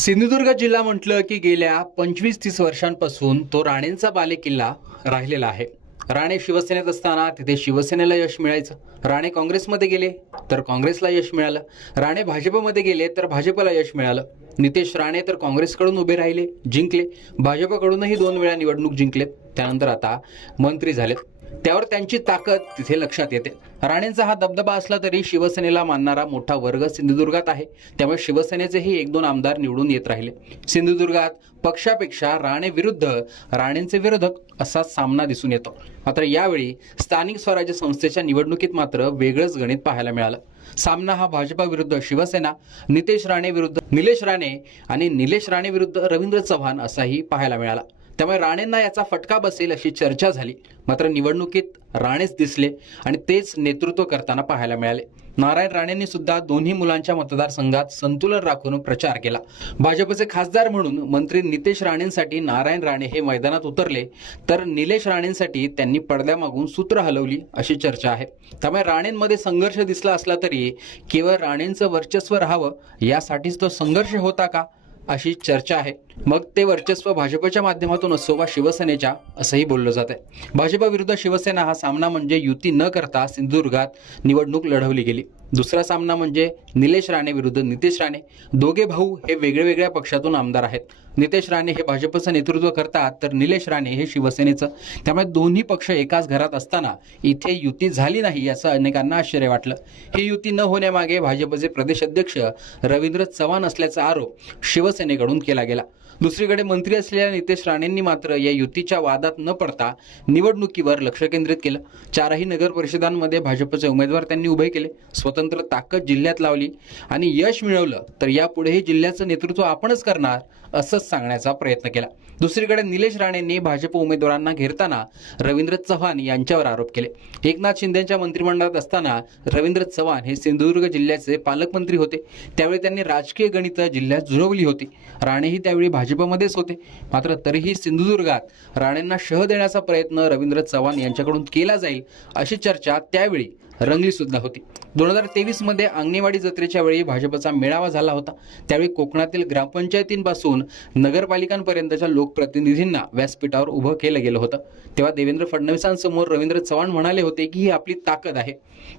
सिंधुदुर्ग जिल्हा म्हटलं की गेल्या पंचवीस तीस वर्षांपासून तो राणेंचा बालेकिल्ला राहिलेला आहे. राणे शिवसेनेत असताना तिथे शिवसेनेला यश मिळायचं. राणे काँग्रेसमध्ये गेले तर काँग्रेसला यश मिळालं. राणे भाजपमध्ये गेले तर भाजपला यश मिळालं. नितेश राणे तर काँग्रेसकडून उभे राहिले जिंकले. भाजपकडूनही दोन वेळा निवडणूक जिंकलेत. त्यानंतर आता मंत्री झालेत. त्यावर त्यांची ताकद तिथे लक्षात येते. राणेंचा हा दबदबा असला तरी शिवसेनेला मानणारा मोठा वर्ग सिंधुदुर्गात आहे. त्यामुळे शिवसेनेचेही एक दोन आमदार निवडून येत राहिले. सिंधुदुर्गात पक्षापेक्षा राणे विरुद्ध राणेंचे विरोधक असा सामना दिसून येतो. मात्र यावेळी स्थानिक स्वराज्य संस्थेच्या निवडणुकीत मात्र वेगळंच गणित पाहायला मिळालं. सामना हा भाजपा विरुद्ध शिवसेना नितेश राणे विरुद्ध निलेश राणे आणि निलेश राणे विरुद्ध रवींद्र चव्हाण असाही पाहायला मिळाला. त्यामुळे राणेंना याचा फटका बसेल अशी चर्चा झाली. मात्र निवडणुकीत राणेच दिसले आणि तेच नेतृत्व करताना पाहायला मिळाले. नारायण राणेंनी सुद्धा दोन्ही मुलांच्या मतदारसंघात संतुलन राखून प्रचार केला. भाजपचे खासदार म्हणून मंत्री नितेश राणेंसाठी नारायण राणे हे मैदानात उतरले तर निलेश राणेंसाठी त्यांनी पडद्यामागून सूत्र हलवली अशी चर्चा आहे. त्यामुळे राणेंमध्ये संघर्ष दिसला असला तरी केवळ राणेंचं वर्चस्व राहावं यासाठीच तो संघर्ष होता का अशी चर्चा आहे. मग ते वर्चस्व भाजपच्या माध्यमातून असो वा शिवसेनेच्या असंही बोललं जात आहे भाजपाविरुद्ध शिवसेना हा सामना म्हणजे युती न करता सिंधुदुर्गात निवडणूक लढवली गेली. दुसरा सामना म्हणजे निलेश राणे विरुद्ध नितेश राणे. दोघे भाऊ हे वेगळ्या वेगळ्या पक्षातून आमदार आहेत. नितेश राणे हे भाजपचं नेतृत्व करतात तर निलेश राणे हे शिवसेनेचं. त्यामुळे दोन्ही पक्ष एकाच घरात असताना इथे युती झाली नाही याचं अनेकांना आश्चर्य वाटलं. ही युती न होण्यामागे भाजपचे प्रदेश अध्यक्ष रवींद्र चव्हाण असल्याचा आरोप शिवसेनेकडून केला गेला. दुसरीकडे मंत्री असलेल्या नितेश राणेंनी मात्र या युतीच्या वादात न पडता निवडणुकीवर लक्ष केंद्रित केलं. चारही नगर परिषदांमध्ये भाजपचे उमेदवार त्यांनी उभे केले. स्वतंत्र ताकद जिल्ह्यात लावली आणि यश मिळवलं तर यापुढेही जिल्ह्याचं नेतृत्व आपणच करणार असंच सांगण्याचा प्रयत्न केला. दुसरीकडे निलेश राणेंनी भाजप उमेदवारांना घेरताना रवींद्र चव्हाण यांच्यावर आरोप केले. एकनाथ शिंदेच्या मंत्रिमंडळात असताना रवींद्र चव्हाण हे सिंधुदुर्ग जिल्ह्याचे पालकमंत्री होते. त्यावेळी त्यांनी राजकीय गणितं जिल्ह्यात जुळवली होती. राणेही त्यावेळी भाजप भाजपमध्येच होते. मात्र तरीही सिंधुदुर्गात राणेंना शह देण्याचा प्रयत्न रवींद्र चव्हाण यांच्याकडून केला जाईल अशी चर्चा त्यावेळी रंगली सुद्धा होती. दोन हजार तेवीसमध्ये अंगणेवाडी जत्रेच्या वेळी भाजपचा मेळावा झाला होता. त्यावेळी कोकणातील ग्रामपंचायतींपासून नगरपालिकांपर्यंतच्या लोकप्रतिनिधींना व्यासपीठावर उभं केलं गेलं होतं. तेव्हा देवेंद्र फडणवीसांसमोर रवींद्र चव्हाण म्हणाले होते की ही आपली ताकद आहे.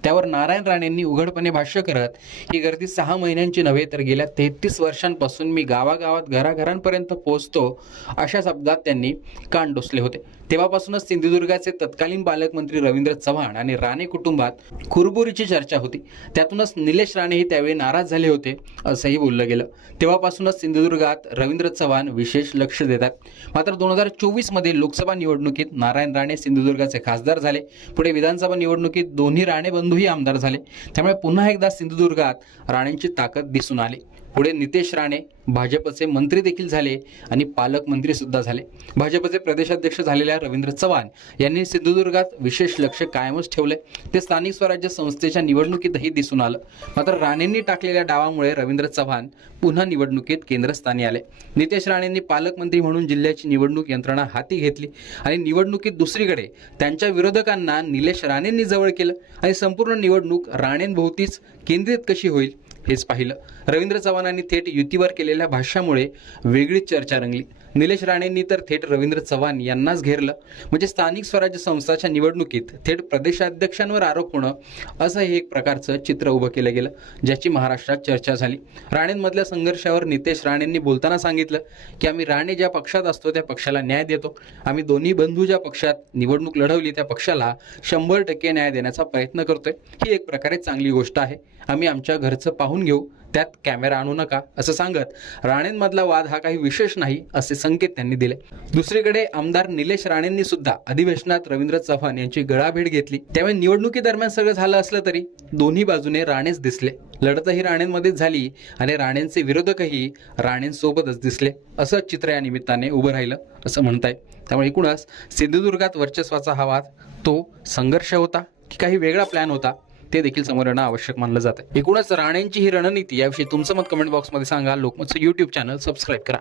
त्यावर नारायण राणेंनी उघडपणे भाष्य करत ही गर्दी सहा महिन्यांची नव्हे तर गेल्या तेहतीस वर्षांपासून मी गावागावात घराघरांपर्यंत पोहोचतो अशा शब्दात त्यांनी कान डोसले होते. तेव्हापासूनच सिंधुदुर्गाचे तत्कालीन पालकमंत्री रवींद्र चव्हाण आणि राणे कुटुंबात कुरबुरीची चर्चा होती. त्यातूनच निलेश राणेही त्यावेळी नाराज झाले होते असंही बोललं गेलं. तेव्हापासूनच सिंधुदुर्गात रवींद्र चव्हाण विशेष लक्ष देतात. मात्र दोन हजार चोवीसमध्ये लोकसभा निवडणुकीत नारायण राणे सिंधुदुर्गाचे खासदार झाले. पुढे विधानसभा निवडणुकीत दोन्ही राणे बंधूही आमदार झाले. त्यामुळे पुन्हा एकदा सिंधुदुर्गात राणेंची ताकद दिसून आली. पुढे नितेश राणे भाजपचे मंत्री देखील झाले आणि पालकमंत्री सुद्धा झाले. भाजपचे प्रदेशाध्यक्ष झालेल्या रवींद्र चव्हाण यांनी सिंधुदुर्गात विशेष लक्ष कायमच ठेवले ते स्थानिक स्वराज्य संस्थेच्या निवडणुकीतही दिसून आलं. मात्र राणेंनी टाकलेल्या डावामुळे रवींद्र चव्हाण पुन्हा निवडणुकीत केंद्रस्थानी आले. नितेश राणेंनी पालकमंत्री म्हणून जिल्ह्याची निवडणूक यंत्रणा हाती घेतली आणि निवडणुकीत दुसरीकडे त्यांच्या विरोधकांना निलेश राणेंनी जवळ केलं आणि संपूर्ण निवडणूक राणेंभोवतीच केंद्रित कशी होईल? हेच पाहिलं. रवींद्र चव्हाणांनी थेट युतीवर केलेल्या भाष्यामुळे वेगळीच चर्चा रंगली. निलेश राणेंनी तर थेट रवींद्र चव्हाण यांनाच घेरलं. म्हणजे स्थानिक स्वराज्य संस्थाच्या निवडणुकीत थेट प्रदेशाध्यक्षांवर आरोप होणं असं हे एक प्रकारचं चित्र उभं केलं गेलं ज्याची महाराष्ट्रात चर्चा झाली. राणेंमधल्या संघर्षावर नितेश राणेंनी बोलताना सांगितलं की आम्ही राणे ज्या पक्षात असतो त्या पक्षाला न्याय देतो. आम्ही दोन्ही बंधू ज्या पक्षात निवडणूक लढवली त्या पक्षाला शंभर टक्के न्याय देण्याचा प्रयत्न करतोय. ही एक प्रकारे चांगली गोष्ट आहे. आम्ही आमच्या घरचं पाहून घेऊ. त्यात कॅमेरा आणू नका असं सांगत राणेंमधला वाद हा काही विशेष नाही असे संकेत त्यांनी दिले. दुसरीकडे आमदार निलेश राणेंनी सुद्धा अधिवेशनात रवींद्र चव्हाण यांची गळाभेट घेतली. त्यामुळे निवडणुकीदरम्यान सगळं झालं असलं तरी दोन्ही बाजूने राणेच दिसले. लढतही राणेंमध्येच झाली आणि राणेंचे विरोधकही राणेंसोबतच दिसले. असं चित्र या निमित्ताने उभं राहिलं असं म्हणताय त्यामुळे एकूणच सिंधुदुर्गात वर्चस्वाचा हा वाद तो संघर्ष होता की काही वेगळा प्लॅन होता? ते देखील समोर येणं आवश्यक मानलं जातं एकूणच राणेंची ही रणनीती याविषयी तुमचं मत कमेंट बॉक्समध्ये सांगा. लोकमतचं युट्यूब चॅनल सबस्क्राईब करा.